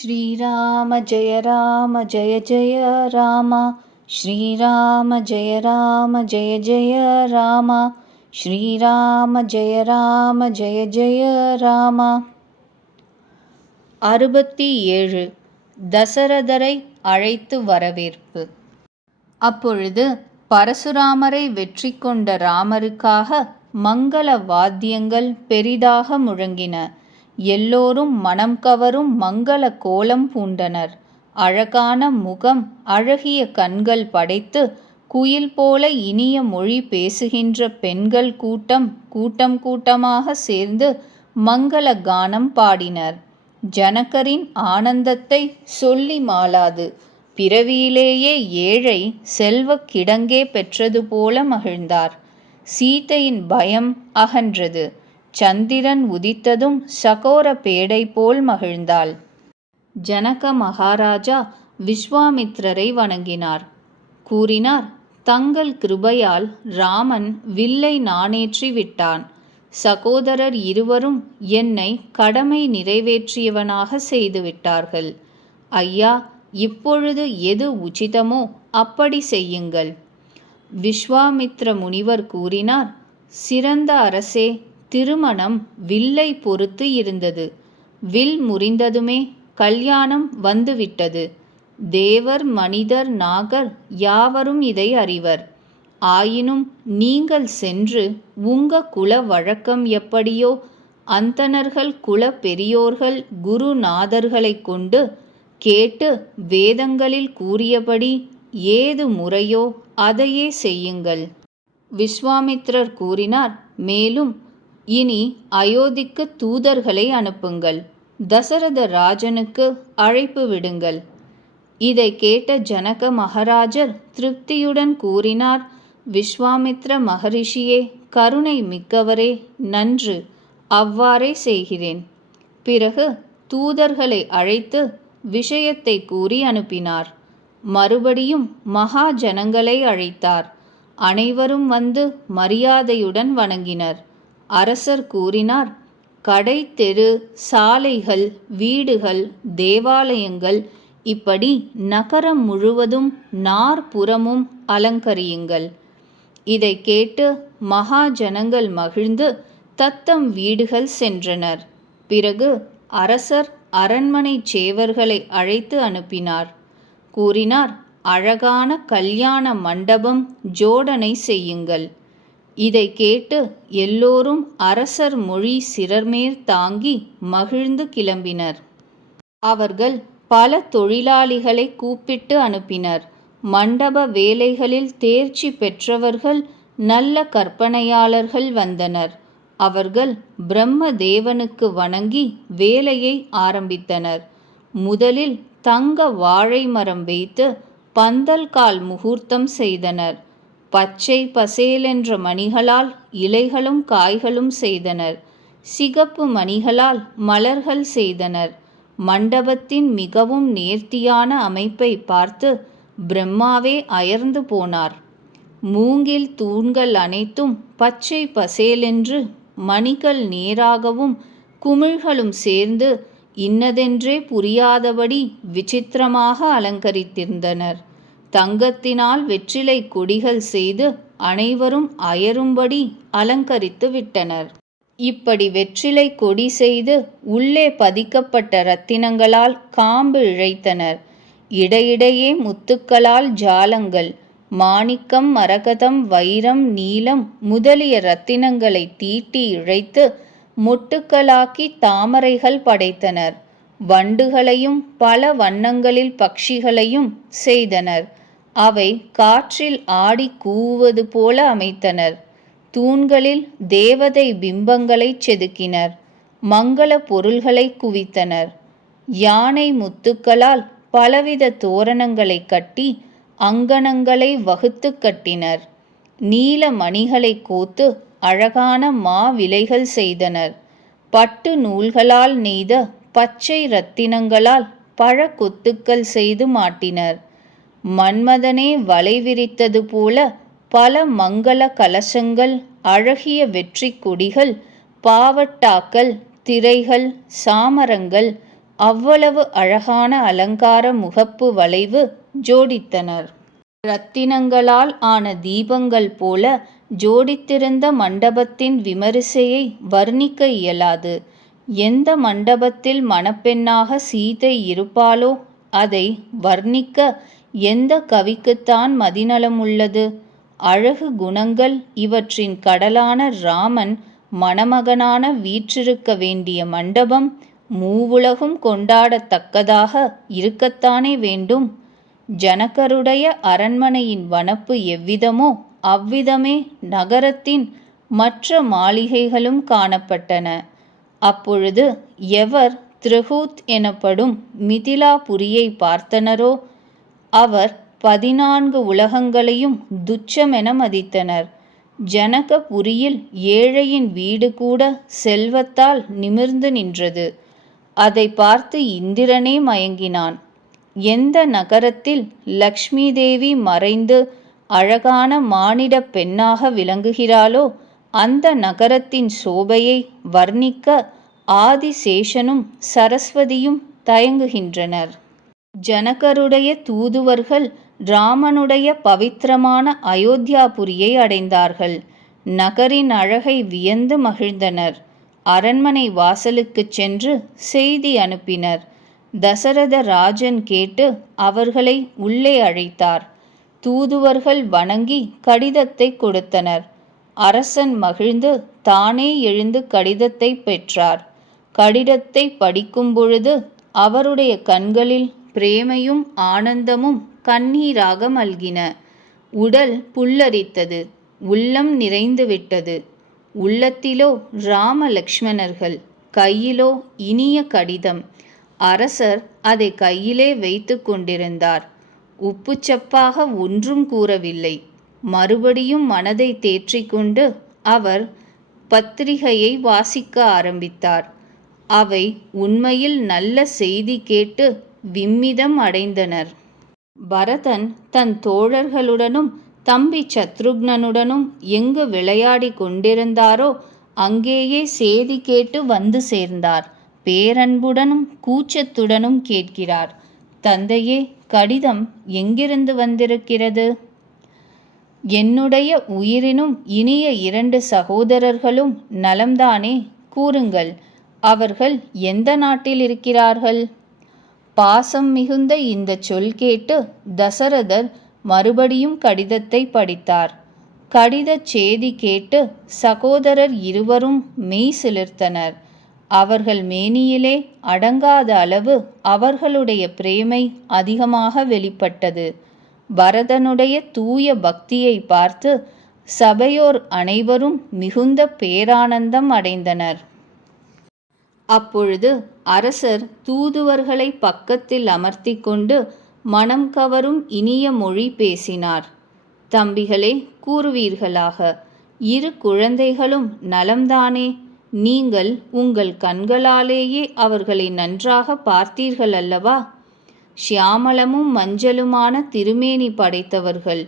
श्रीराम जय जय राम। श्रीराम जय जय राम। श्रीराम जय जय राम। 67 தசரதரை அழைத்து வரவேற்பு. அப்பொழுது பரசுராமரை வெற்றி கொண்ட ராமருக்காக மங்கள வாத்தியங்கள் பெரிதாக முழங்கின. எல்லோரும் மனம் கவரும் மங்கள கோலம் பூண்டனர். அழகான முகம், அழகிய கண்கள் படைத்து குயில் போல இனிய மொழி பேசுகின்ற பெண்கள் கூட்டம் கூட்டமாக சேர்ந்து மங்கள கானம் பாடினர். ஜனகரின் ஆனந்தத்தை சொல்லி மாளாது. பிறவியிலேயே ஏழை செல்வக் கிடங்கே பெற்றது போல மகிழ்ந்தார். சீதையின் பயம் அகன்றது. சந்திரன் உதித்ததும் சகோர பேடை போல் மகிழ்ந்தாள். ஜனக மகாராஜா விஸ்வாமித்திரரை வணங்கினார். கூறினார், தங்கள் கிருபையால் ராமன் வில்லை நாணேற்றி விட்டான். சகோதரர் இருவரும் என்னை கடமை நிறைவேற்றியவனாக செய்துவிட்டார்கள். ஐயா, இப்பொழுது எது உச்சிதமோ அப்படி செய்யுங்கள். விஸ்வாமித்ர முனிவர் கூறினார், சிறந்த அரசே, திருமணம் வில்லை பொறுத்து இருந்தது. வில் முறிந்ததுமே கல்யாணம் வந்துவிட்டது. தேவர், மனிதர், நாகர் யாவரும் இதை அறிவர். ஆயினும் நீங்கள் சென்று உங்க குல வழக்கம் எப்படியோ அந்தணர்கள் குல பெரியோர்கள் குருநாதர்களை கொண்டு கேட்டு வேதங்களில் கூறியபடி ஏது முறையோ அதையே செய்யுங்கள். விஸ்வாமித்திரர் கூறினார், மேலும் இனி அயோத்திக்கு தூதர்களை அனுப்புங்கள். தசரத ராஜனுக்கு அழைப்பு விடுங்கள். இதை கேட்ட ஜனக மகாராஜர் திருப்தியுடன் கூறினார், விஸ்வாமித்ர மகரிஷியே, கருணை மிக்கவரே, நன்று, அவ்வாறே செய்கிறேன். பிறகு தூதர்களை அழைத்து விஷயத்தை கூறி அனுப்பினார். மறுபடியும் மகா ஜனங்களை அழைத்தார். அனைவரும் வந்து மரியாதையுடன் வணங்கினர். அரசர் கூறினார், கடை, தெரு, சாலைகள், வீடுகள், தேவாலயங்கள், இப்படி நகரம் முழுவதும் நாற்புறமும் அலங்கரியுங்கள். இதை கேட்டு மகா ஜனங்கள் மகிழ்ந்து தத்தம் வீடுகள் சென்றனர். பிறகு அரசர் அரண்மனை சேவர்களை அழைத்து அனுப்பினார். கூறினார், அழகான கல்யாண மண்டபம் ஜோடனை செய்யுங்கள். இதை கேட்டு எல்லோரும் அரசர் மொழி சிரமேற் தாங்கி மகிழ்ந்து கிளம்பினர். அவர்கள் பல தொழிலாளிகளை கூப்பிட்டு அனுப்பினர். மண்டப வேலைகளில் தேர்ச்சி பெற்றவர்கள், நல்ல கற்பனையாளர்கள் வந்தனர். அவர்கள் பிரம்ம தேவனுக்கு வணங்கி வேலையை ஆரம்பித்தனர். முதலில் தங்க வாழை மரம் வைத்து பந்தல் கால் முகூர்த்தம் செய்தனர். பச்சை பசேலென்ற மணிகளால் இலைகளும் காய்களும் செய்தனர். சிகப்பு மணிகளால் மலர்கள் செய்தனர். மண்டபத்தின் மிகவும் நேர்த்தியான அமைப்பை பார்த்து பிரம்மாவே அயர்ந்து போனார். மூங்கில் தூண்கள் அனைத்தும் பச்சை பசேலென்று மணிகள் நேராகவும் குமிழ்களும் சேர்ந்து இன்னதென்றே புரியாதபடி விசித்திரமாக அலங்கரித்திருந்தனர். தங்கத்தினால் வெற்றிலை கொடிகள் செய்து அனைவரும் அயரும்படி அலங்கரித்து விட்டனர். இப்படி வெற்றிலை கொடி செய்து உள்ளே பதிக்கப்பட்ட இரத்தினங்களால் காம்பு இழைத்தனர். இடையிடையே முத்துக்களால் ஜாலங்கள், மாணிக்கம், மரகதம், வைரம், நீலம் முதலிய இரத்தினங்களை தீட்டி இழைத்து மொட்டுக்களாக்கி தாமரைகள் படைத்தனர். வண்டுகளையும் பல வண்ணங்களில் பட்சிகளையும் செய்தனர். அவை காற்றில் ஆடி கூவுவது போல அமைத்தனர். தூண்களில் தேவதை பிம்பங்களை செதுக்கினர். மங்கள பொருள்களை குவித்தனர். யானை முத்துக்களால் பலவித தோரணங்களை கட்டி அங்கணங்களை வகுத்து கட்டினர். நீல மணிகளை கோத்து அழகான மாவிலைகள் செய்தனர். பட்டு நூல்களால் நெய்த பச்சை இரத்தினங்களால் பழக்கொத்துக்கள் செய்து மாட்டினர். மன்மதனே வலை விரித்தது போல பல மங்கள கலசங்கள், அழகிய வெற்றி கொடிகள், பாவட்டாக்கள், திரைகள், சாமரங்கள், அவ்வளவு அழகான அலங்கார முகப்பு வளைவு ஜோடித்தனர். இரத்தினங்களால் ஆன தீபங்கள் போல ஜோடித்திருந்த மண்டபத்தின் விமரிசையை வர்ணிக்க இயலாது. எந்த மண்டபத்தில் மணப்பெண்ணாக சீதை இருப்பாளோ அதை வர்ணிக்க எந்த கவிக்குத்தான் மதிநலமுள்ளது? அழகு குணங்கள் இவற்றின் கடலான ராமன் மணமகனான வீற்றிருக்க வேண்டிய மண்டபம் மூவுலகும் கொண்டாடத்தக்கதாக இருக்கத்தானே வேண்டும். ஜனகருடைய அரண்மனையின் வனப்பு எவ்விதமோ அவ்விதமே நகரத்தின் மற்ற மாளிகைகளும் காணப்பட்டன. அப்பொழுது எவர் திரிகூத் எனப்படும் மிதிலாபுரியை பார்த்தனரோ அவர் 14 உலகங்களையும் துச்சமென மதித்தனர். ஜனகபுரியில் ஏழையின் வீடு கூட செல்வத்தால் நிமிர்ந்து நின்றது. அதை பார்த்து இந்திரனே மயங்கினான். எந்த நகரத்தில் லக்ஷ்மி தேவி மறைந்து அழகான மானிட பெண்ணாக விளங்குகிறாளோ அந்த நகரத்தின் சோபையை வர்ணிக்க ஆதிசேஷனும் சரஸ்வதியும் தயங்குகின்றனர். ஜனகருடைய தூதுவர்கள் ராமனுடைய பவித்திரமான அயோத்தியாபுரியை அடைந்தார்கள். நகரின் அழகை வியந்து மகிழ்ந்தனர். அரண்மனை வாசலுக்குச் சென்று செய்தி அனுப்பினர். தசரத ராஜன் கேட்டு அவர்களை உள்ளே அழைத்தார். தூதுவர்கள் வணங்கி கடிதத்தை கொடுத்தனர். அரசன் மகிழ்ந்து தானே எழுந்து கடிதத்தை பெற்றார். கடிதத்தை படிக்கும் பொழுது அவருடைய கண்களில் பிரேமையும் ஆனந்தமும் கண்ணீராக மல்கின. உடல் புல்லரித்தது. உள்ளம் நிறைந்துவிட்டது. உள்ளத்திலோ ராம லக்ஷ்மணர்கள், கையிலோ இனிய கடிதம். அரசர் அதை கையிலே வைத்து கொண்டிருந்தார். உப்புச்சப்பாக ஒன்றும் கூறவில்லை. மறுபடியும் மனதை தேற்றிக்கொண்டு அவர் பத்திரிகையை வாசிக்க ஆரம்பித்தார். அவை உண்மையில் நல்ல செய்தி கேட்டு விம்மிதம் அடைந்தனர். பரதன் தன் தோழர்களுடனும் தம்பி சத்ருக்னனுடனும் எங்கு விளையாடி கொண்டிருந்தாரோ அங்கேயே செய்தி கேட்டு வந்து சேர்ந்தார். பேரன்புடனும் கூச்சத்துடனும் கேட்கிறார், தந்தையே, கடிதம் எங்கிருந்து வந்திருக்கிறது? என்னுடைய உயிரினும் இனிய 2 சகோதரர்களும் நலம்தானே? கூறுங்கள், அவர்கள் எந்த நாட்டில் இருக்கிறார்கள்? பாசம் மிகுந்த இந்த சொல் கேட்டு தசரதர் மறுபடியும் கடிதத்தை படித்தார். கடிதச் செய்தி கேட்டு சகோதரர் இருவரும் மெய் சிலிர்த்தனர். அவர்கள் மேனியிலே அடங்காத அளவு அவர்களுடைய பிரேமை அதிகமாக வெளிப்பட்டது. பரதனுடைய தூய பக்தியை பார்த்து சபையோர் அனைவரும் மிகுந்த பேரானந்தம் அடைந்தனர். அப்பொழுது அரசர் தூதுவர்களை பக்கத்தில் அமர்த்தி கொண்டு மனம் கவரும் இனிய மொழி பேசினார். தம்பிகளே, கூறுவீர்களாக, 2 குழந்தைகளும் நலம்தானே? நீங்கள் உங்கள் கண்களாலேயே அவர்களை நன்றாக பார்த்தீர்கள் அல்லவா? ஷியாமளமும் மஞ்சளுமான திருமேனி படைத்தவர்கள்.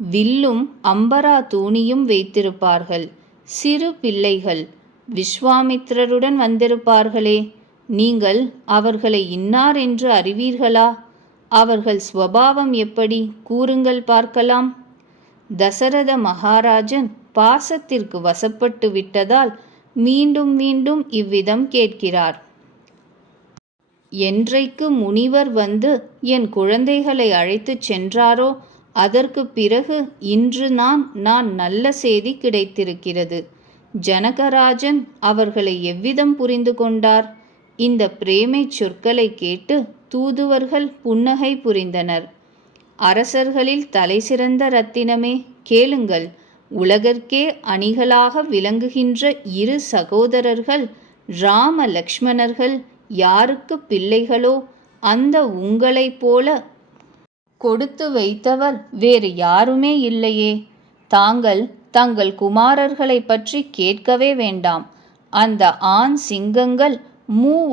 வில்லும் அம்பரா தூணியும் வைத்திருப்பார்கள். சிறு பிள்ளைகள். விஸ்வாமித்திரருடன் வந்திருப்பார்களே, நீங்கள் அவர்களை இன்னார் என்று அறிவீர்களா? அவர்கள் ஸ்வபாவம் எப்படி? கூறுங்கள் பார்க்கலாம். தசரத மகாராஜன் பாசத்திற்கு வசப்பட்டு விட்டதால் மீண்டும் மீண்டும் இவ்விதம் கேட்கிறார். என்றைக்கு முனிவர் வந்து என் குழந்தைகளை அழைத்துச் சென்றாரோ அதற்கு பிறகு இன்று நான் நல்ல செய்தி கிடைத்திருக்கிறது. ஜனகராஜன் அவர்களை எவ்விதம் புரிந்து கொண்டார்? இந்த பிரேமை சொற்களை கேட்டு தூதுவர்கள் புன்னகை புரிந்தனர். அரசர்களில் தலைசிறந்த இரத்தினமே, கேளுங்கள். உலகிற்கே அணிகளாக விளங்குகின்ற 2 சகோதரர்கள் ராம லக்ஷ்மணர்கள் யாருக்கு பிள்ளைகளோ அந்த உங்களைப் போல கொடுத்து வைத்தவர் வேறு யாருமே இல்லையே. தாங்கள் தங்கள் குமாரர்களை பற்றி கேட்கவே வேண்டாம். அந்த ஆண் சிங்கங்கள்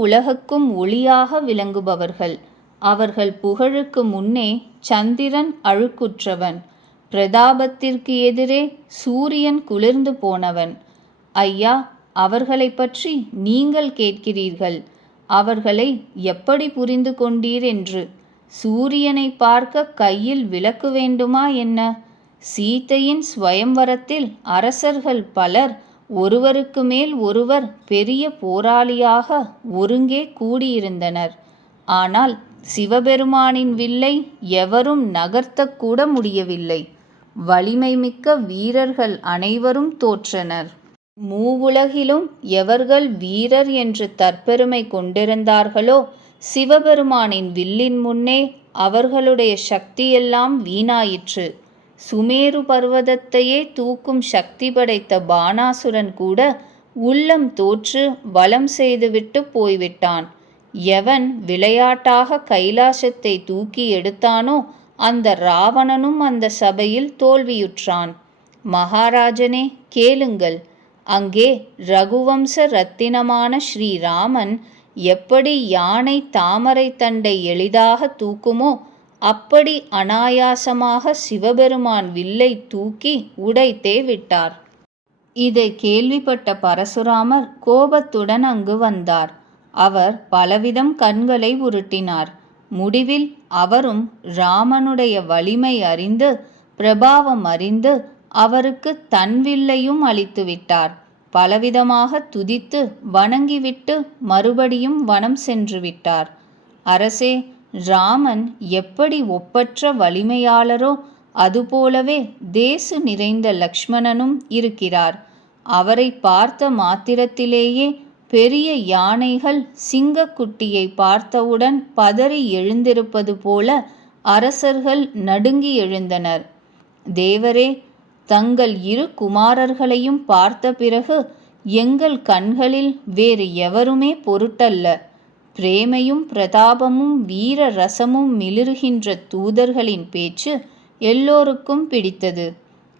உலகுக்கும் ஒளியாக விளங்குபவர்கள். அவர்கள் புகழுக்கு முன்னே சந்திரன் அழுக்குற்றவன். பிரதாபத்திற்கு எதிரே சூரியன் குளிர்ந்து போனவன். ஐயா, அவர்களை பற்றி நீங்கள் கேட்கிறீர்கள். அவர்களை எப்படி புரிந்து கொண்டீர் என்று. சூரியனை பார்க்க கையில் விளக்கு வேண்டுமா என்ன? சீதையின் ஸ்வயம்வரத்தில் அரசர்கள் பலர் ஒருவருக்கு மேல் ஒருவர் பெரிய போராளியாக ஒருங்கே கூடியிருந்தனர். ஆனால் சிவபெருமானின் வில்லை எவரும் நகர்த்தக்கூட முடியவில்லை. வலிமை மிக்க வீரர்கள் அனைவரும் தோற்றனர். மூவுலகிலும் எவர்கள் வீரர் என்று தற்பெருமை கொண்டிருந்தார்களோ சிவபெருமானின் வில்லின் முன்னே அவர்களுடைய சக்தியெல்லாம் வீணாயிற்று. சுமேரு பர்வதத்தையே தூக்கும் சக்தி படைத்த பானாசுரன் கூட உள்ளம் தோற்று வலம் செய்துவிட்டு போய்விட்டான். எவன் விளையாட்டாக கைலாசத்தை தூக்கி எடுத்தானோ அந்த ராவணனும் அந்த சபையில் தோல்வியுற்றான். மகாராஜனே, கேளுங்கள். அங்கே ரகுவம்ச ரத்தினமான ஸ்ரீராமன் எப்படி யானை தாமரை தண்டை எளிதாக தூக்குமோ அப்படி அனாயாசமாக சிவபெருமான் வில்லை தூக்கி உடைத்தே விட்டார். இதை கேள்விப்பட்ட பரசுராமர் கோபத்துடன் அங்கு வந்தார். அவர் பலவிதம் கண்களை உருட்டினார். முடிவில் அவரும் ராமனுடைய வலிமை அறிந்து பிரபாவம் அறிந்து அவருக்கு தன் வில்லையும் அளித்துவிட்டார். பலவிதமாக துதித்து வணங்கிவிட்டு மறுபடியும் வனம் சென்று விட்டார். அரசே, ராமன் எப்படி ஒப்பற்ற வலிமையாளரோ அதுபோலவே தேசு நிறைந்த லக்ஷ்மணனும் இருக்கிறார். அவரை பார்த்த மாத்திரத்திலேயே பெரிய யானைகள் சிங்கக்குட்டியை பார்த்தவுடன் பதறி எழுந்திருப்பது போல அரசர்கள் நடுங்கி எழுந்தனர். தேவரே, தங்கள் இரு குமாரர்களையும் பார்த்த பிறகு எங்கள் கண்களில் வேறு எவருமே பொருட்டல்ல. பிரேமையும் பிரதாபமும் வீர ரசமும் மிளிர்கின்ற தூதர்களின் பேச்சு எல்லோருக்கும் பிடித்தது.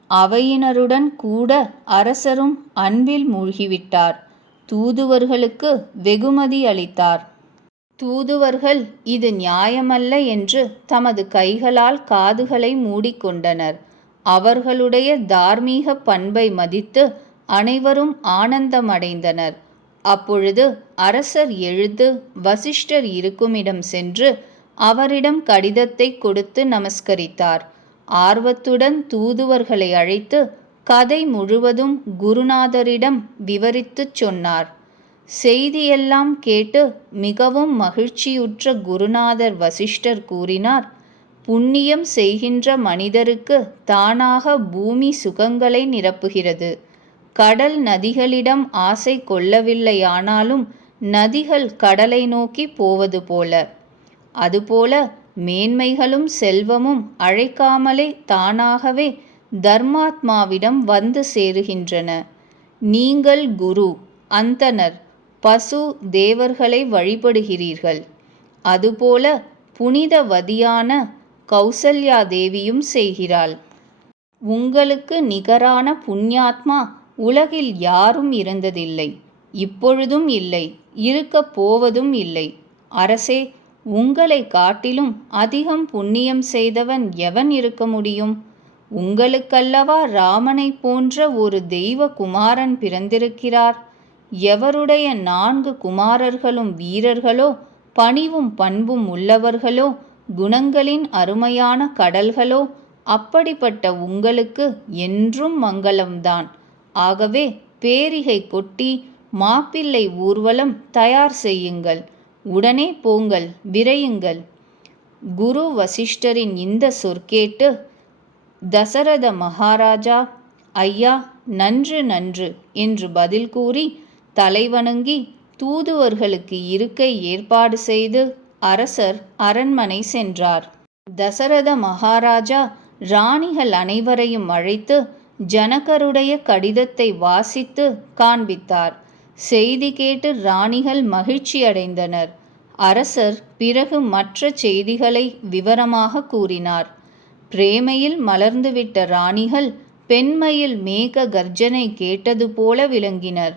அவையினருடன் கூட அரசரும் அன்பில் மூழ்கிவிட்டார். தூதுவர்களுக்கு வெகுமதி அளித்தார். தூதுவர்கள் இது நியாயமல்ல என்று தமது கைகளால் காதுகளை மூடிக்கொண்டனர். அவர்களுடைய தார்மீக பண்பை மதித்து அனைவரும் ஆனந்தமடைந்தனர். அப்பொழுது அரசர் எழுந்து வசிஷ்டர் இருக்குமிடம் சென்று அவரிடம் கடிதத்தை கொடுத்து நமஸ்கரித்தார். ஆர்வத்துடன் தூதுவர்களை அழைத்து கதை முழுவதும் குருநாதரிடம் விவரித்துச் சொன்னார். செய்தியெல்லாம் கேட்டு மிகவும் மகிழ்ச்சியுற்ற குருநாதர் வசிஷ்டர் கூறினார், புண்ணியம் செய்கின்ற மனிதருக்கு தானாக பூமி சுகங்களை நிரப்புகிறது. கடல் நதிகளிடம் ஆசை கொள்ளவில்லையானாலும் நதிகள் கடலை நோக்கி போவது போல. அதுபோல மேன்மைகளும் செல்வமும் அழைக்காமலே தானாகவே தர்மாத்மாவிடம் வந்து சேருகின்றன. நீங்கள் குரு, அந்தணர், பசு, தேவர்களை வழிபடுகிறீர்கள். அதுபோல புனிதவதியான கௌசல்யா தேவியும் செய்கிறாள். உங்களுக்கு நிகரான புண்ணியாத்மா உலகில் யாரும் இருந்ததில்லை, இப்பொழுதும் இல்லை, இருக்கப் போவதும் இல்லை. அரசே, உங்களை காட்டிலும் அதிகம் புண்ணியம் செய்தவன் எவன் இருக்க முடியும்? உங்களுக்கல்லவா ராமனை போன்ற ஒரு தெய்வ குமாரன் பிறந்திருக்கிறார். எவருடைய 4 குமாரர்களும் வீரர்களோ, பணிவும் பண்பும் உள்ளவர்களோ, குணங்களின் அருமையான கடல்களோ, அப்படிப்பட்ட உங்களுக்கு என்றும் மங்களம்தான். ஆகவே பேரிகை கொட்டி மாப்பிள்ளை ஊர்வலம் தயார் செய்யுங்கள். உடனே போங்கள், விரையுங்கள். குரு வசிஷ்டரின் இந்த சொற்கேட்டு தசரத மகாராஜா, ஐயா, நன்று நன்று என்று பதில் கூறி தலைவணங்கி தூதுவர்களுக்கு இருக்கை ஏற்பாடு செய்து அரசர் அரண்மனை சென்றார். தசரத மகாராஜா ராணிகள் அனைவரையும் அழைத்து ஜனகருடைய கடிதத்தை வாசித்து காண்பித்தார். செய்தி கேட்டு ராணிகள் மகிழ்ச்சி அடைந்தனர். அரசர் பிறகு மற்ற செய்திகளை விவரமாக கூறினார். பிரேமையில் மலர்ந்துவிட்ட ராணிகள் பெண்மையில் மேக கர்ஜனை கேட்டது போல விளங்கினர்.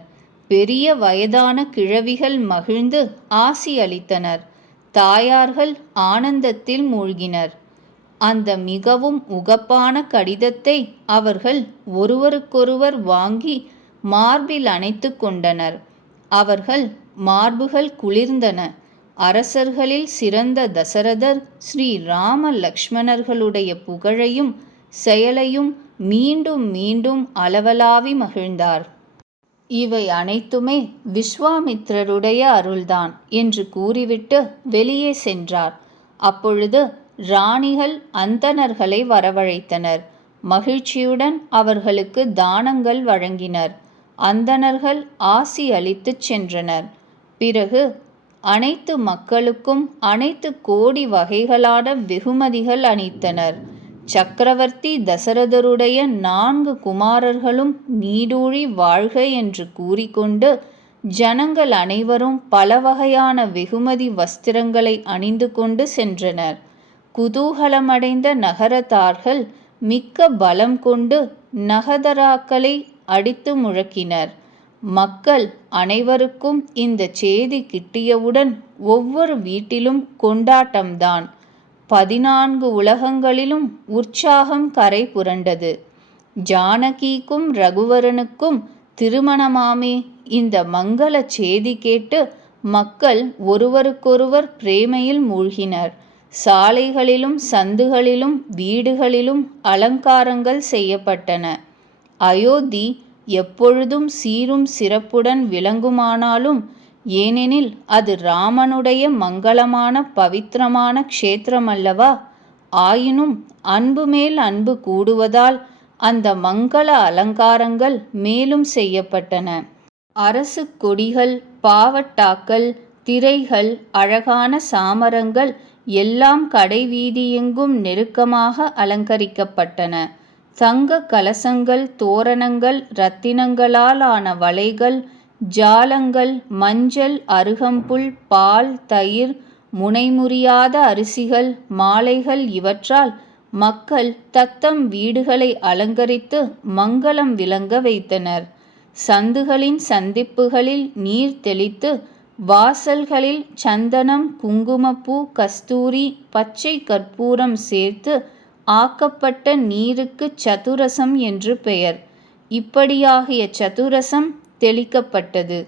பெரிய வயதான கிழவிகள் மகிழ்ந்து ஆசி அளித்தனர். தாயார்கள் ஆனந்தத்தில் மூழ்கினர். அந்த மிகவும் உகப்பான கடிதத்தை அவர்கள் ஒருவருக்கொருவர் வாங்கி மார்பில் அணைத்து கொண்டனர். அவர்கள் மார்புகள் குளிர்ந்தன. அரசர்களில் சிறந்த தசரதர் ஸ்ரீ ராம லக்ஷ்மணர்களுடைய புகழையும் செயலையும் மீண்டும் மீண்டும் அளவலாவி மகிழ்ந்தார். இவை அனைத்துமே விஸ்வாமித்திரருடைய அருள்தான் என்று கூறிவிட்டு வெளியே சென்றார். அப்பொழுது ராணிகள் அந்தணர்களை வரவழைத்தனர். மகிழ்ச்சியுடன் அவர்களுக்கு தானங்கள் வழங்கினர். அந்தணர்கள் ஆசி அளித்துச் சென்றனர். பிறகு அனைத்து மக்களுக்கும் அனைத்து கோடி வகைகளான வெகுமதிகள் அளித்தனர். சக்கரவர்த்தி தசரதருடைய 4 குமாரர்களும் நீடூழி வாழ்க என்று கூறிக்கொண்டு ஜனங்கள் அனைவரும் பல வகையான வெகுமதி வஸ்திரங்களை அணிந்து கொண்டு சென்றனர். குதூகலமடைந்த நகரத்தார்கள் மிக்க பலம் கொண்டு நகதராக்களை அடித்து முழக்கினர். மக்கள் அனைவருக்கும் இந்த செய்தி கிட்டியவுடன் ஒவ்வொரு வீட்டிலும் கொண்டாட்டம்தான். 14 உலகங்களிலும் உற்சாகம் கரை புரண்டது. ஜானகிக்கும் ரகுவரனுக்கும் திருமணமாமே. இந்த மங்கள செய்தி கேட்டு மக்கள் ஒருவருக்கொருவர் பிரேமையில் மூழ்கினர். சாலைகளிலும் சந்துகளிலும் வீடுகளிலும் அலங்காரங்கள் செய்யப்பட்டன. அயோத்தி எப்பொழுதும் சீரும் சிறப்புடன் விளங்குமானாலும், ஏனெனில் அது ராமனுடைய மங்களமான பவித்திரமான க்ஷேத்திரமல்லவா? ஆயினும் அன்பு மேல் அன்பு கூடுவதால் அந்த மங்கள அலங்காரங்கள் மேலும் செய்யப்பட்டன. அரசு கொடிகள், பாவட்டாக்கள், திரைகள், அழகான சாமரங்கள் எல்லாம் கடைவீதியெங்கும் நெருக்கமாக அலங்கரிக்கப்பட்டன. தங்க கலசங்கள், தோரணங்கள், இரத்தினங்களால் ஆன வளைகள், ஜாலங்கள், மஞ்சள், அருகம்புல், பால், தயிர், முனைமுறியாத அரிசிகள், மாலைகள் இவற்றால் மக்கள் தத்தம் வீடுகளை அலங்கரித்து மங்களம் விளங்க வைத்தனர். சந்துகளின் சந்திப்புகளில் நீர் தெளித்து, வாசல்களில் சந்தனம், குங்குமப்பூ, கஸ்தூரி, பச்சை கற்பூரம் சேர்த்து ஆக்கப்பட்ட நீருக்கு சதுரசம் என்று பெயர். இப்படியாகிய சதுரசம் தெளிக்கப்பட்டது.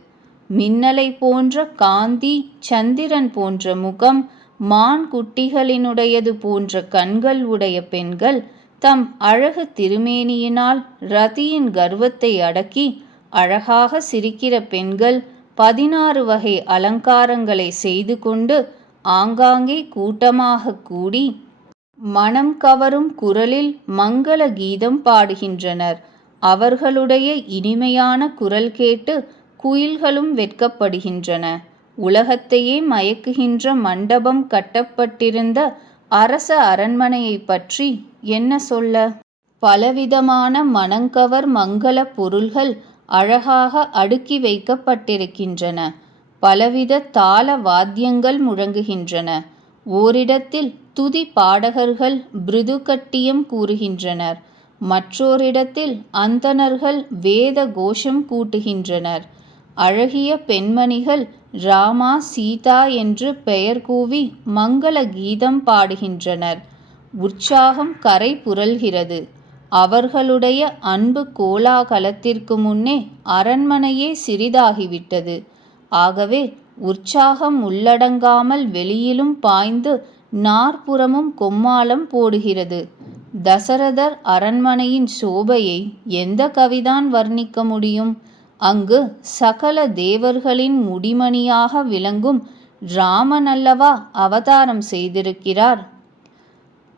மின்னலை போன்ற காந்தி, சந்திரன் போன்ற முகம், மான் குட்டிகளினுடையது போன்ற கண்கள் உடைய பெண்கள் தம் அழகு திருமேனியினால் ரதியின் கர்வத்தை அடக்கி அழகாக சிரிக்கிற பெண்கள் 16 வகை அலங்காரங்களை செய்து கொண்டு ஆங்காங்கே கூட்டமாக கூடி மனம் கவரும் குரலில் மங்கள கீதம் பாடுகின்றனர். அவர்களுடைய இனிமையான குரல் கேட்டு குயில்களும் வெட்கப்படுகின்றன. உலகத்தையே மயக்குகின்ற மண்டபம் கட்டப்பட்டிருந்த அரச அரண்மனையை பற்றி என்ன சொல்ல? பலவிதமான மனங்கவர் மங்கள பொருள்கள் அழகாக அடுக்கி வைக்கப்பட்டிருக்கின்றன. பலவித தாள வாத்தியங்கள் முழங்குகின்றன. ஓரிடத்தில் துதி பாடகர்கள் பிருதுகட்டியம் கூறுகின்றனர். மற்றோரிடத்தில் அந்தணர்கள் வேத கோஷம் கூட்டுகின்றனர். அழகிய பெண்மணிகள் ராமா, சீதா என்று பெயர் கூவி மங்கள கீதம் பாடுகின்றனர். உற்சாகம் கரை புரள்கிறது. அவர்களுடைய அன்பு கோலாகலத்திற்கு முன்னே அரண்மனையே சிறிதாகிவிட்டது. ஆகவே உற்சாகம் உள்ளடங்காமல் வெளியிலும் பாய்ந்து நாற்புறமும் கொம்மாளம் போடுகிறது. தசரதர் அரண்மனையின் சோபையை எந்த கவிதான் வர்ணிக்க முடியும்? அங்கு சகல தேவர்களின் முடிமணியாக விளங்கும் ராமன் அல்லவா அவதாரம் செய்திருக்கிறார்.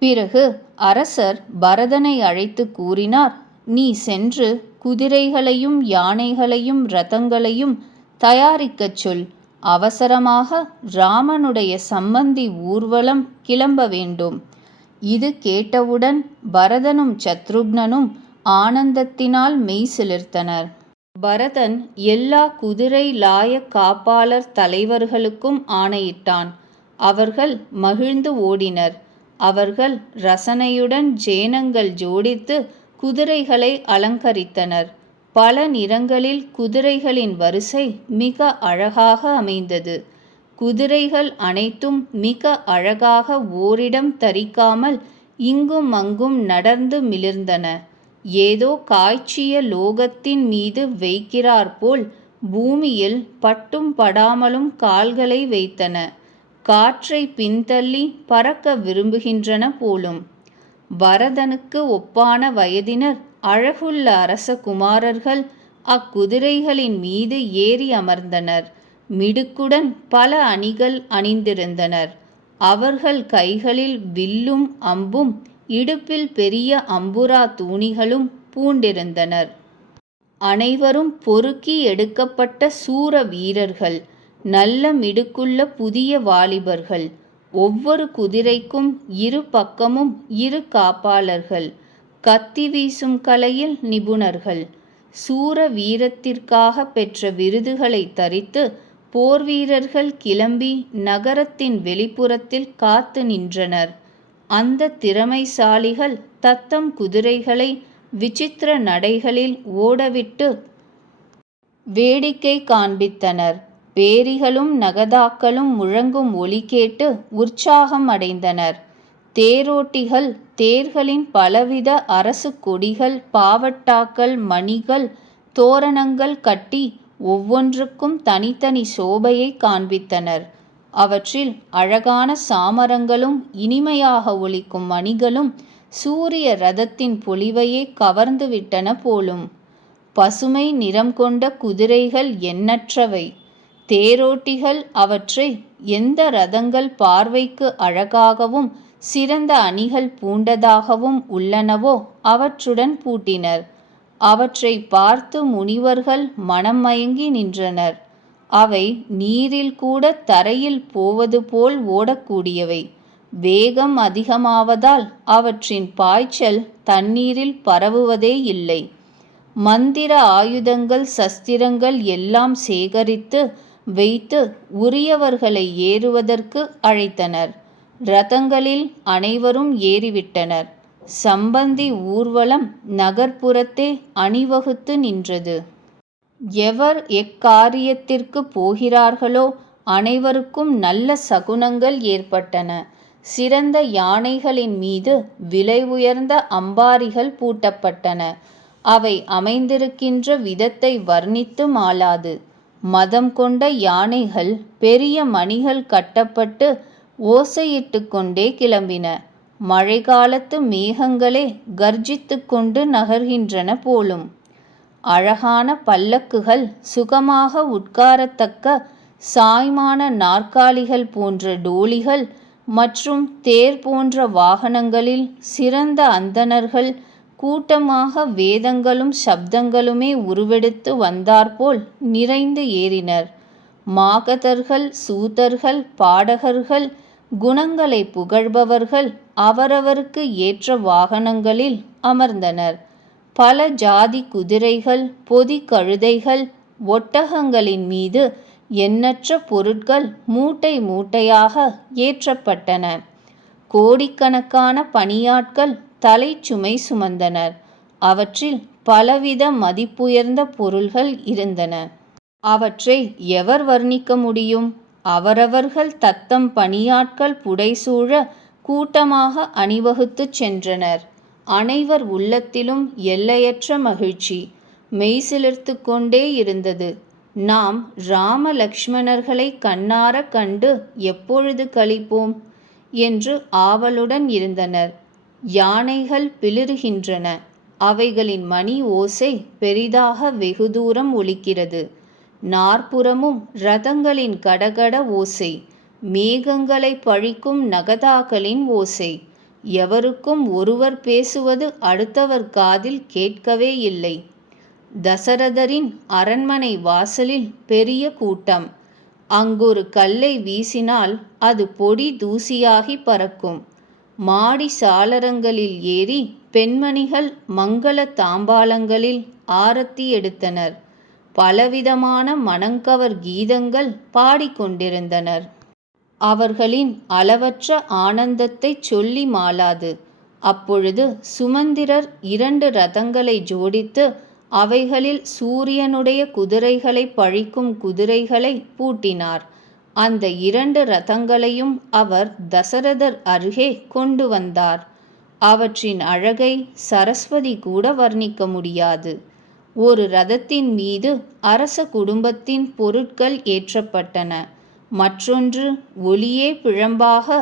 பிறகு அரசர் பரதனை அழைத்து கூறினார், நீ சென்று குதிரைகளையும் யானைகளையும் இரதங்களையும் தயாரிக்கச் சொல். அவசரமாக ராமனுடைய சம்பந்தி ஊர்வலம் கிளம்ப வேண்டும். இது கேட்டவுடன் பரதனும் சத்ருக்னனும் ஆனந்தத்தினால் மெய் சிலிர்த்தனர். பரதன் எல்லா குதிரை லாய காப்பாளர் தலைவர்களுக்கும் ஆணையிட்டான். அவர்கள் மகிழ்ந்து ஓடினர். அவர்கள் ரசனையுடன் ஜேனங்கள் ஜோடித்து குதிரைகளை அலங்கரித்தனர். பல நிறங்களில் குதிரைகளின் வரிசை மிக அழகாக அமைந்தது. குதிரைகள் அனைத்தும் மிக அழகாக ஓரிடம் தரிக்காமல் இங்கும் அங்கும் நடந்து மிளிர்ந்தன. ஏதோ காய்ச்சிய லோகத்தின் மீது வைக்கிறார் போல் பூமியில் பட்டும் படாமலும் கால்களை வைத்தன. காற்றை பின்தள்ளி பறக்க விரும்புகின்றன போலும். பரதனுக்கு ஒப்பான வயதினர் அழகுள்ள அரச குமாரர்கள் அக்குதிரைகளின் மீது ஏறி அமர்ந்தனர். மிடுக்குடன் பல அணிகள் அணிந்திருந்தனர். அவர்கள் கைகளில் வில்லும் அம்பும் இடுப்பில் பெரிய அம்புரா தூணிகளும் பூண்டிருந்தனர். அனைவரும் பொறுக்கி எடுக்கப்பட்ட சூர வீரர்கள், நல்ல மிடுக்குள்ள புதிய வாலிபர்கள். ஒவ்வொரு குதிரைக்கும் இரு பக்கமும் இரு காப்பாளர்கள், கத்தி வீசும் கலையில் நிபுணர்கள். சூர வீரத்திற்காக பெற்ற விருதுகளை தரித்து போர்வீரர்கள் கிளம்பி நகரத்தின் வெளிப்புறத்தில் காத்து நின்றனர். அந்த திறமைசாலிகள் தத்தம் குதிரைகளை விசித்திர நடைகளில் ஓடவிட்டு வேடிக்கை காண்பித்தனர். பேரிகளும் நகதாக்களும் முழங்கும் ஒலி கேட்டு உற்சாகம் அடைந்தனர். தேரோட்டிகள் தேர்களின் பலவித அரசு கொடிகள், பாவட்டாக்கள், மணிகள், தோரணங்கள் கட்டி ஒவ்வொன்றுக்கும் தனித்தனி சோபையை காண்பித்தனர். அவற்றில் அழகான சாமரங்களும் இனிமையாக ஒலிக்கும் மணிகளும் சூரிய ரதத்தின் பொலிவையே கவர்ந்துவிட்டன போலும். பசுமை நிறம் கொண்ட குதிரைகள் எண்ணற்றவை. தேரோட்டிகள் அவற்றை எந்த ரதங்கள் பார்வைக்கு அழகாகவும் சிறந்த அணிகள் பூண்டதாகவும் உள்ளனவோ அவற்றுடன் பூட்டினர். அவற்றை பார்த்து முனிவர்கள் மனம் மயங்கி நின்றனர். அவை நீரில் கூட தரையில் போவது போல் ஓடக்கூடியவை. வேகம் அதிகமாவதால் அவற்றின் பாய்ச்சல் தண்ணீரில் பரவுவதே இல்லை. மந்திர ஆயுதங்கள், சஸ்திரங்கள் எல்லாம் சேகரித்து வைத்து உரியவர்களை ஏறுவதற்கு அழைத்தனர். ரதங்களில் அனைவரும் ஏறிவிட்டனர். சம்பந்தி ஊர்வலம் நகர்ப்புறத்தே அணிவகுத்து நின்றது. எவர் எக்காரியத்திற்கு போகிறார்களோ அனைவருக்கும் நல்ல சகுனங்கள் ஏற்பட்டன. சிறந்த யானைகளின் மீது விலை உயர்ந்த அம்பாரிகள் பூட்டப்பட்டன. அவை அமைந்திருக்கின்ற விதத்தை வர்ணித்து மாளாது. மதம் கொண்ட யானைகள் பெரிய மணிகள் கட்டப்பட்டு ஓசையிட்டு கொண்டே கிளம்பின. மழைக்காலத்து மேகங்களே கர்ஜித்து கொண்டு நகர்கின்றன போலும். அழகான பல்லக்குகள், சுகமாக உட்காரத்தக்க சாய்மான நாற்காலிகள் போன்ற டோலிகள் மற்றும் தேர் போன்ற வாகனங்களில் சிறந்த அந்தணர்கள் கூட்டமாக வேதங்களும் சப்தங்களுமே உருவெடுத்து வந்தாற்போல் நிறைந்து ஏறினர். மாகதர்கள், சூதர்கள், பாடகர்கள், குணங்களை புகழ்பவர்கள் அவரவருக்கு ஏற்ற வாகனங்களில் அமர்ந்தனர். பல ஜாதி குதிரைகள், பொதி கழுதைகள், ஒட்டகங்களின் மீது எண்ணற்ற பொருட்கள் மூட்டை மூட்டையாக ஏற்றப்பட்டன. கோடிக்கணக்கான பணியாட்கள் தலைச்சுமை சுமந்தனர். அவற்றில் பலவித மதிப்புயர்ந்த பொருள்கள் இருந்தன. அவற்றை எவர் வர்ணிக்க முடியும்? அவரவர்கள் தத்தம் பணியாட்கள் புடைசூழ கூட்டமாக அணிவகுத்துச் சென்றனர். அனைவர் உள்ளத்திலும் எல்லையற்ற மகிழ்ச்சி மெய்சிலிர்த்து கொண்டே இருந்தது. நாம் ராம லக்ஷ்மணர்களை கண்ணார கண்டு எப்பொழுது களிப்போம் என்று ஆவலுடன் இருந்தனர். யானைகள் பிளிறுகின்றன. அவைகளின் மணி ஓசை பெரிதாக வெகு தூரம் ஒலிக்கிறது. நாற்புறமும் ரதங்களின் கடகட ஓசை, மேகங்களை பழிக்கும் நகதாக்களின் ஓசை. எவருக்கும் ஒருவர் பேசுவது அடுத்தவர் காதில் கேட்கவே இல்லை. தசரதரின் அரண்மனை வாசலில் பெரிய கூட்டம். அங்கொரு கல்லை வீசினால் அது பொடி தூசியாகி பறக்கும். மாடி சாளரங்களில் ஏறி பெண்மணிகள் மங்கள தாம்பாளங்களில் ஆரத்தி எடுத்தனர். பலவிதமான மனங்கவர் கீதங்கள் பாடிக்கொண்டிருந்தனர். அவர்களின் அளவற்ற ஆனந்தத்தை சொல்லி மாளாது. அப்பொழுது சுமந்திரர் 2 ரதங்களை ஜோடித்து அவைகளில் சூரியனுடைய குதிரைகளை பழிக்கும் குதிரைகளை பூட்டினார். அந்த 2 ரதங்களையும் அவர் தசரதர் அருகே கொண்டு வந்தார். அவற்றின் அழகை சரஸ்வதி கூட வர்ணிக்க முடியாது. ஒரு ரதத்தின் மீது அரச குடும்பத்தின் பொருட்கள் ஏற்றப்பட்டன. மற்றொன்று ஒளியே பிழம்பாக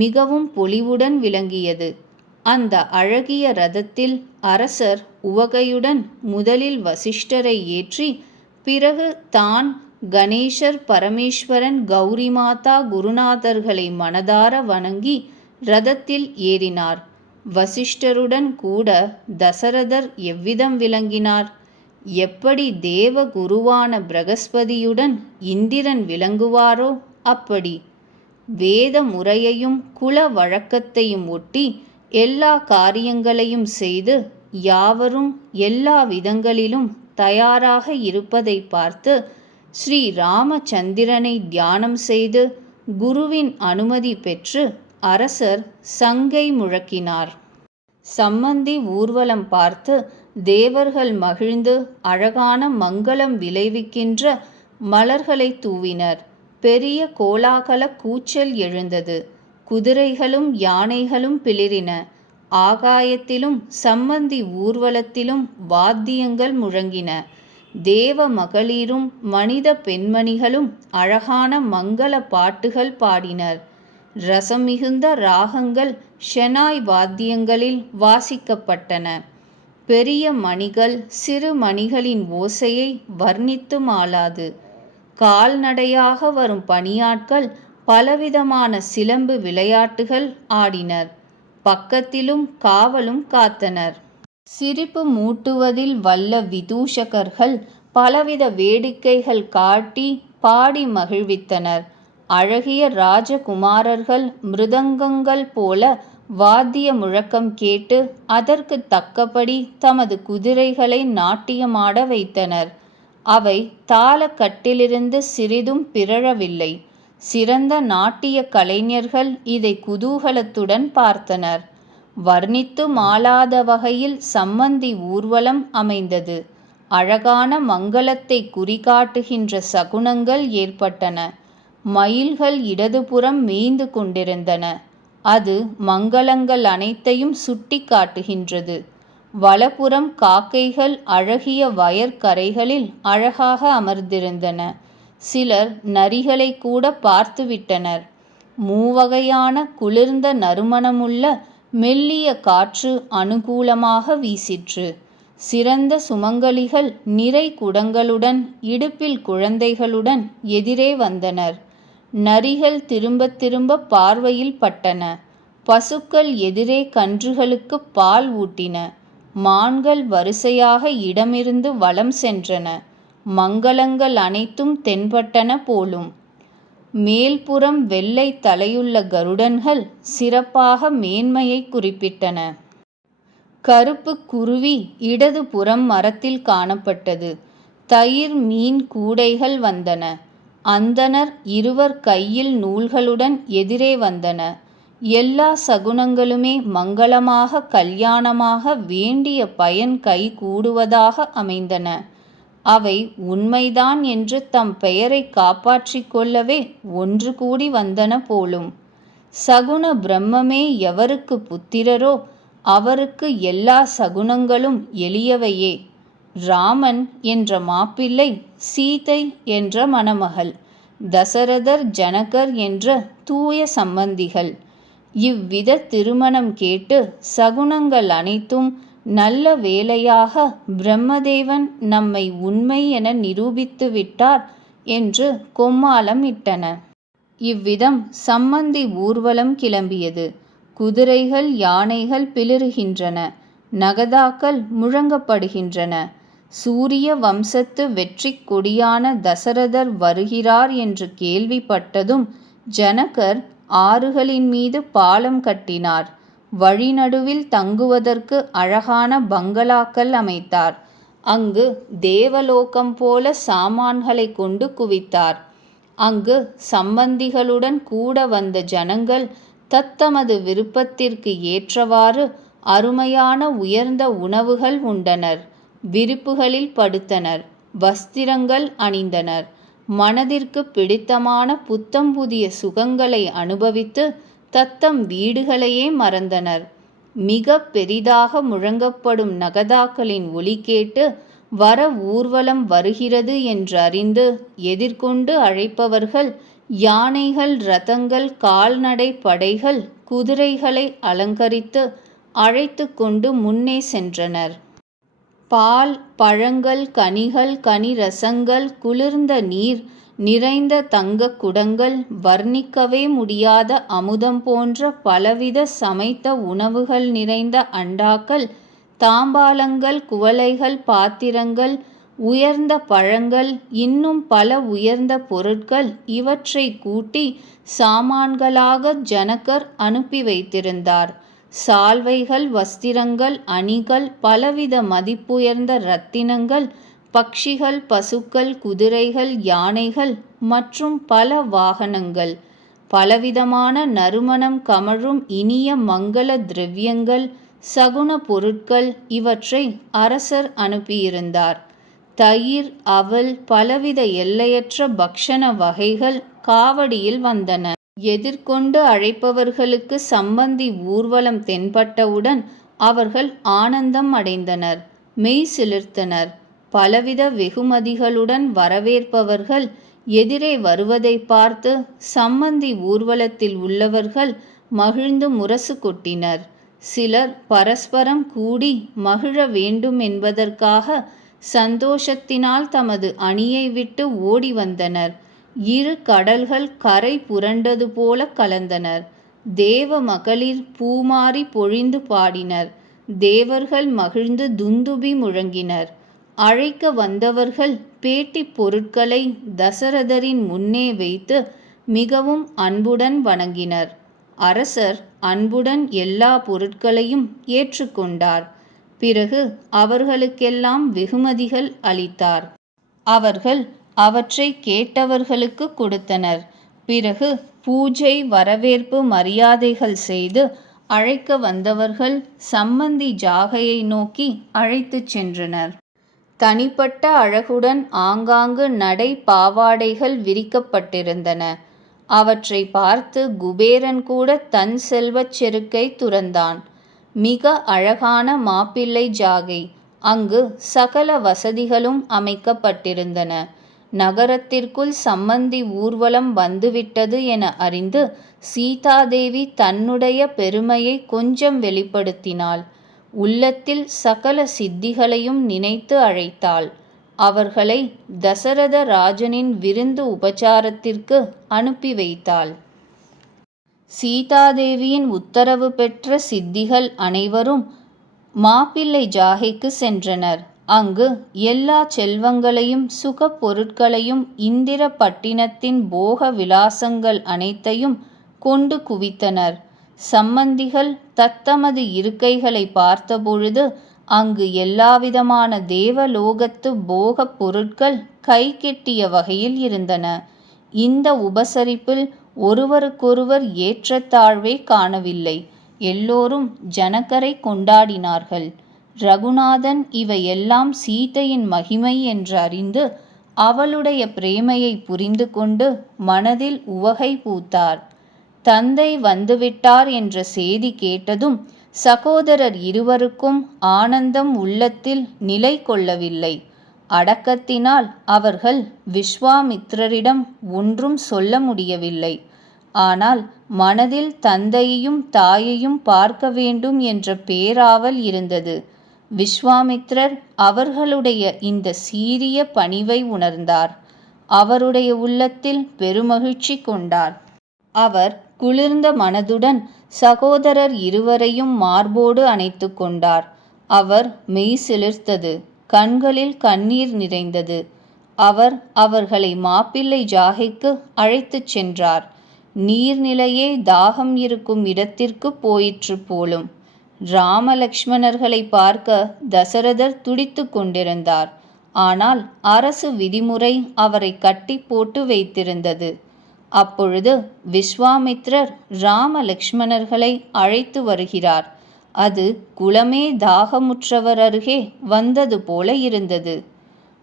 மிகவும் பொலிவுடன் விளங்கியது. அந்த அழகிய ரதத்தில் அரசர் உவகையுடன் முதலில் வசிஷ்டரை ஏற்றி, பிறகு தான் கணேசர், பரமேஸ்வரன், கௌரிமாதா, குருநாதர்களை மனதார வணங்கி ரதத்தில் ஏறினார். வசிஷ்டருடன் கூட தசரதர் எவ்விதம் விளங்கினார்? எப்படி தேவ குருவான பிரகஸ்பதியுடன் இந்திரன் விளங்குவாரோ அப்படி. வேத முறையையும் குல வழக்கத்தையும் ஒட்டி எல்லா காரியங்களையும் செய்து யாவரும் எல்லா விதங்களிலும் தயாராக இருப்பதை பார்த்து ஸ்ரீ ராமச்சந்திரனை தியானம் செய்து குருவின் அனுமதி பெற்று அரசர் சங்கை முழக்கினார். சம்மந்தி ஊர்வலம் பார்த்து தேவர்கள் மகிழ்ந்து அழகான மங்களம் விளைவிக்கின்ற மலர்களை தூவினர். பெரிய கோலாகல கூச்சல் எழுந்தது. குதிரைகளும் யானைகளும் பிளிரின. ஆகாயத்திலும் சம்மந்தி ஊர்வலத்திலும் வாத்தியங்கள் முழங்கின. தேவ மகளிரும் மனித பெண்மணிகளும் அழகான மங்கள பாட்டுகள் பாடினர். ரசம் மிகுந்த ராகங்கள் ஷெனாய் வாத்தியங்களில் வாசிக்கப்பட்டன. பெரிய மணிகள் சிறு மணிகளின் ஓசையை வர்ணித்து மாளாது. கால்நடையாக வரும் பணியாட்கள் பலவிதமான சிலம்பு விளையாட்டுகள் ஆடினர். பக்கத்திலும் காவலும் காத்தனர். சிரிப்பு மூட்டுவதில் வல்ல விதூஷகர்கள் பலவித வேடிக்கைகள் காட்டி பாடி மகிழ்வித்தனர். அழகிய ராஜகுமாரர்கள் மிருதங்கங்கள் போல வாத்திய முழக்கம் கேட்டு அதற்கு தக்கபடி தமது குதிரைகளை நாட்டியமாட வைத்தனர். அவை தாளக்கட்டிலிருந்து சிறிதும் பிறழவில்லை. சிறந்த நாட்டிய கலைஞர்கள் இதை குதூகலத்துடன் பார்த்தனர். வர்ணித்து மாளாத வகையில் சம்மந்தி ஊர்வலம் அமைந்தது. அழகான மங்களத்தை குறிகாட்டுகின்ற சகுனங்கள் ஏற்பட்டன. மயில்கள் இடதுபுறம் மேய்ந்து கொண்டிருந்தன. அது மங்களங்கள் அனைத்தையும் சுட்டி காட்டுகின்றது. வலப்புறம் காக்கைகள் அழகிய வயற்கரைகளில் அழகாக அமர்ந்திருந்தன. சிலர் நரிகளை கூட பார்த்துவிட்டனர். மூவகையான குளிர்ந்த நறுமணமுள்ள மெல்லிய காற்று அனுகூலமாக வீசிற்று. சிறந்த சுமங்கலிகள் நிறை குடங்களுடன் இடுப்பில் குழந்தைகளுடன் எதிரே வந்தனர். நரிகள் திரும்ப திரும்ப பார்வையில் பட்டன. பசுக்கள் எதிரே கன்றுகளுக்கு பால் ஊட்டின. மான்கள் வரிசையாக இடமிருந்து வலம் சென்றன. மங்களங்கள் அனைத்தும் தென்பட்டன போலும். மேல்புறம் வெள்ளை தலையுள்ள கருடன்கள் சிறப்பாக மேன்மையை குறிப்பிட்டன. கருப்பு குருவி இடது புறம் மரத்தில் காணப்பட்டது. தயிர் மீன் கூடைகள் வந்தன. அந்தணர் இருவர் கையில் நூல்களுடன் எதிரே வந்தன. எல்லா சகுனங்களுமே மங்களமாக கல்யாணமாக வேண்டிய பயன் கை கூடுவதாக அமைந்தன. அவை உண்மைதான் என்று தம் பெயரை காப்பாற்றிக் கொள்ளவே ஒன்று கூடி வந்தன போலும். சகுன பிரம்மமே எவருக்கு புத்திரரோ அவருக்கு எல்லா சகுனங்களும் எளியவையே. ராமன் என்ற மாப்பிள்ளை, சீதை என்ற மணமகள், தசரதர் ஜனகர் என்ற தூய சம்பந்திகள். இவ்வித திருமணம் கேட்டு சகுனங்கள் அனைத்தும் நல்ல வேளையாக பிரம்மதேவன் நம்மை உண்மை என நிரூபித்து விட்டார் என்று கொம்மாளம் இட்டன. இவ்விதம் சம்மந்தி ஊர்வலம் கிளம்பியது. குதிரைகள் யானைகள் பிளிறுகின்றன. நகதாக்கள் முழங்கப்படுகின்றன. சூரிய வம்சத்து வெற்றி கொடியான தசரதர் வருகிறார் என்று கேள்விப்பட்டதும் ஜனகர் ஆறுகளின் மீது பாலம் கட்டினார். வழிநடுவில் தங்குவதற்கு அழகான பங்களாக்கள் அமைத்தார். அங்கு தேவலோகம் போல சாமான்களை கொண்டு குவித்தார். அங்கு சம்பந்திகளுடன் கூட வந்த ஜனங்கள் தத்தமது விருப்பத்திற்கு ஏற்றவாறு அருமையான உயர்ந்த உணவுகள் உண்டனர். விரிப்புகளில் படுத்தனர். வஸ்திரங்கள் அணிந்தனர். மனதிற்கு பிடித்தமான புத்தம் புதிய சுகங்களை அனுபவித்து தத்தம் வீடுகளையே மறந்தனர். மிக பெரிதாக முழங்கப்படும் நகதாக்களின் ஒலி கேட்டு வர ஊர்வலம் வருகிறது என்றறிந்து எதிர்கொண்டு அழைப்பவர்கள் யானைகள், இரதங்கள், கால்நடை படைகள், குதிரைகளை அலங்கரித்து அழைத்து கொண்டு முன்னே சென்றனர். பால், பழங்கள், கனிகள், கனிரசங்கள், குளிர்ந்த நீர் நிறைந்த தங்கக் குடங்கள், வர்ணிக்கவே முடியாத அமுதம் போன்ற பலவித சமைத்த உணவுகள் நிறைந்த அண்டாக்கள், தாம்பாலங்கள், குவளைகள், பாத்திரங்கள், உயர்ந்த பழங்கள், இன்னும் பல உயர்ந்த பொருட்கள் இவற்றை கூட்டி சாமான்களாக ஜனகர் அனுப்பி வைத்திருந்தார். சால்வைகள், வஸ்திரங்கள், அணிகள், பலவித மதிப்புயர்ந்த இரத்தினங்கள், பக்ஷிகள், பசுக்கள், குதிரைகள், யானைகள் மற்றும் பல வாகனங்கள், பலவிதமான நறுமணம் கமழும் இனிய மங்கள திரவியங்கள், சகுன பொருட்கள் இவற்றை அரசர் அனுப்பியிருந்தார். தயிர், அவல், பலவித எல்லையற்ற பக்ஷண வகைகள் காவடியில் வந்தன. எதிர்கொண்டு அழைப்பவர்களுக்கு சம்பந்தி ஊர்வலம் தென்பட்டவுடன் அவர்கள் ஆனந்தம் அடைந்தனர், மெய் சிலிர்த்தனர். பலவித வெகுமதிகளுடன் வரவேற்பவர்கள் எதிரே வருவதை பார்த்து சம்பந்தி ஊர்வலத்தில் உள்ளவர்கள் மகிழ்ந்து முரசு கொட்டினர். சிலர் பரஸ்பரம் கூடி மகிழ வேண்டும் என்பதற்காக சந்தோஷத்தினால் தமது அணியை விட்டு ஓடி வந்தனர். இரு கடல்கள் கரை புரண்டது போல கலந்தனர். தேவ மகளிர் பூமாரி பொழிந்து பாடினர். தேவர்கள் மகிழ்ந்து துந்துபி முழங்கினர். அழைக்க வந்தவர்கள் பேட்டி பொருட்களை தசரதரின் முன்னே வைத்து மிகவும் அன்புடன் வணங்கினர். அரசர் அன்புடன் எல்லா பொருட்களையும் ஏற்றுக்கொண்டார். பிறகு அவர்களுக்கெல்லாம் வெகுமதிகள் அளித்தார். அவர்கள் அவற்றை கேட்டவர்களுக்கு கொடுத்தனர். பிறகு பூஜை, வரவேற்பு மரியாதைகள் செய்து அழைக்க வந்தவர்கள் சம்பந்தி ஜாகையை நோக்கி அழைத்துச் சென்றனர். தனிப்பட்ட அழகுடன் ஆங்காங்கு நடை பாவாடைகள் விரிக்கப்பட்டிருந்தன. அவற்றை பார்த்து குபேரன் கூட தன் செல்வச் செருக்கை துறந்தான். மிக அழகான மாப்பிள்ளை ஜாகை. அங்கு சகல வசதிகளும் அமைக்கப்பட்டிருந்தன. நகரத்திற்குள் சம்பந்தி ஊர்வலம் வந்துவிட்டது என அறிந்து சீதாதேவி தன்னுடைய பெருமையை கொஞ்சம் வெளிப்படுத்தினாள். உள்ளத்தில் சகல சித்திகளையும் நினைத்து அழைத்தாள். அவர்களை தசரத ராஜனின் விருந்து உபசாரத்திற்கு அனுப்பி வைத்தாள். சீதாதேவியின் உத்தரவு பெற்ற சித்திகள் அனைவரும் மாப்பிள்ளை ஜாகைக்கு சென்றனர். அங்கு எல்லா செல்வங்களையும் சுகப் பொருட்களையும் இந்திர பட்டினத்தின் போக விலாசங்கள் அனைத்தையும் கொண்டு குவித்தனர். சம்பந்திகள் தத்தமது இருக்கைகளை பார்த்தபொழுது அங்கு எல்லாவிதமான தேவலோகத்து போகப் பொருட்கள் கை கெட்டிய வகையில் இருந்தன. இந்த உபசரிப்பில் ஒருவருக்கொருவர் ஏற்றத்தாழ்வே காணவில்லை. எல்லோரும் ஜனகரை கொண்டாடினார்கள். ரகுநாதன் இவையெல்லாம் சீதையின் மகிமை என்று அறிந்து அவளுடைய பிரேமையை புரிந்து கொண்டு மனதில் உவகை பூத்தார். தந்தை வந்துவிட்டார் என்ற செய்தி கேட்டதும் சகோதரர் இருவருக்கும் ஆனந்தம் உள்ளத்தில் நிலை கொள்ளவில்லை. அடக்கத்தினால் அவர்கள் விஸ்வாமித்திரரிடம் ஒன்றும் சொல்ல முடியவில்லை. ஆனால் மனதில் தந்தையையும் தாயையும் பார்க்க வேண்டும் என்ற பேராவல் இருந்தது. விஸ்வாமித்திரர் அவர்களுடைய இந்த சீரிய பணிவை உணர்ந்தார். அவருடைய உள்ளத்தில் பெருமகிழ்ச்சி கொண்டார். அவர் குளிர்ந்த மனதுடன் சகோதரர் இருவரையும் மார்போடு அணைத்து கொண்டார். அவர் மெய் சிலிர்த்தது. கண்களில் கண்ணீர் நிறைந்தது. அவர் அவர்களை மாப்பிள்ளை ஜாகைக்கு அழைத்துச் சென்றார். நீர்நிலையே தாகம் இருக்கும் இடத்திற்கு போயிற்று போலும். ராமலக்ஷ்மணர்களை பார்க்க தசரதர் துடித்து கொண்டிருந்தார். ஆனால் அரசு விதிமுறை அவரை கட்டி போட்டு வைத்திருந்தது. அப்பொழுது விஸ்வாமித்திரர் ராம லக்ஷ்மணர்களை அழைத்து வருகிறார். அது குளமே தாகமுற்றவர் அருகே வந்தது போல இருந்தது.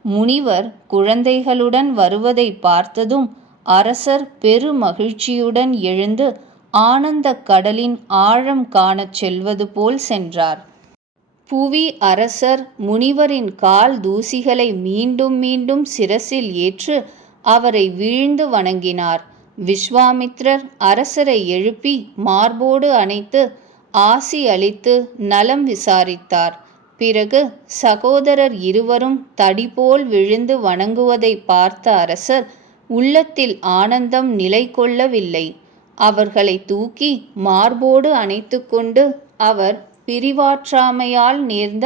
முனிவர் குழந்தைகளுடன் வருவதை பார்த்ததும் அரசர் பெரு மகிழ்ச்சியுடன் எழுந்து ஆனந்த கடலின் ஆழம் காணச் செல்வது போல் சென்றார். புவி அரசர் முனிவரின் கால் தூசிகளை மீண்டும் மீண்டும் சிரசில் ஏற்று அவரை வீழ்ந்து வணங்கினார். விஸ்வாமித்ரர் அரசரை எழுப்பி மார்போடு அணைத்து ஆசி அளித்து நலம் விசாரித்தார். பிறகு சகோதரர் இருவரும் தடிபோல் விழுந்து வணங்குவதை பார்த்த அரசர் உள்ளத்தில் ஆனந்தம் நிலை கொள்ளவில்லை. அவர்களை தூக்கி மார்போடு அணைத்து கொண்டு அவர் பிரிவாற்றாமையால் நேர்ந்த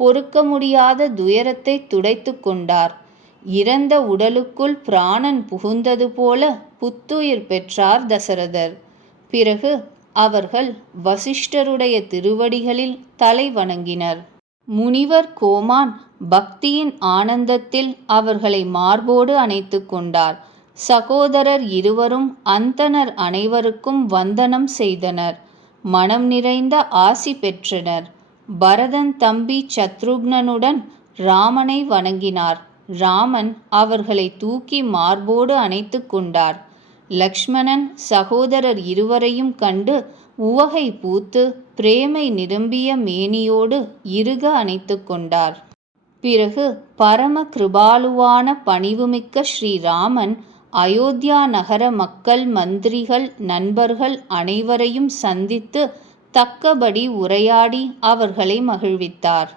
பொறுக்க முடியாத துயரத்தை துடைத்து கொண்டார். இறந்த உடலுக்குள் பிராணன் புகுந்தது போல புத்துயிர் பெற்றார் தசரதர். பிறகு அவர்கள் வசிஷ்டருடைய திருவடிகளில் தலை வணங்கினர். முனிவர் கோமான் பக்தியின் ஆனந்தத்தில் அவர்களை மார்போடு அணைத்து கொண்டார். சகோதரர் இருவரும் அந்தணர் அனைவருக்கும் வந்தனம் செய்தனர். மனம் நிறைந்த ஆசி பெற்றனர். பரதன் தம்பி சத்ருக்னனுடன் ராமனை வணங்கினார். ராமன் அவர்களை தூக்கி மார்போடு அணைத்து கொண்டார். லக்ஷ்மணன் சகோதரர் இருவரையும் கண்டு உவகை பூத்து பிரேமை நிரம்பிய மேனியோடு இறுக அணைத்து கொண்டார். பிறகு பரம கிருபாலுவான பணிவுமிக்க ஸ்ரீராமன் அயோத்தியா நகர மக்கள், மந்திரிகள், நண்பர்கள் அனைவரையும் சந்தித்து தக்கபடி உரையாடி அவர்களை மகிழ்வித்தார்.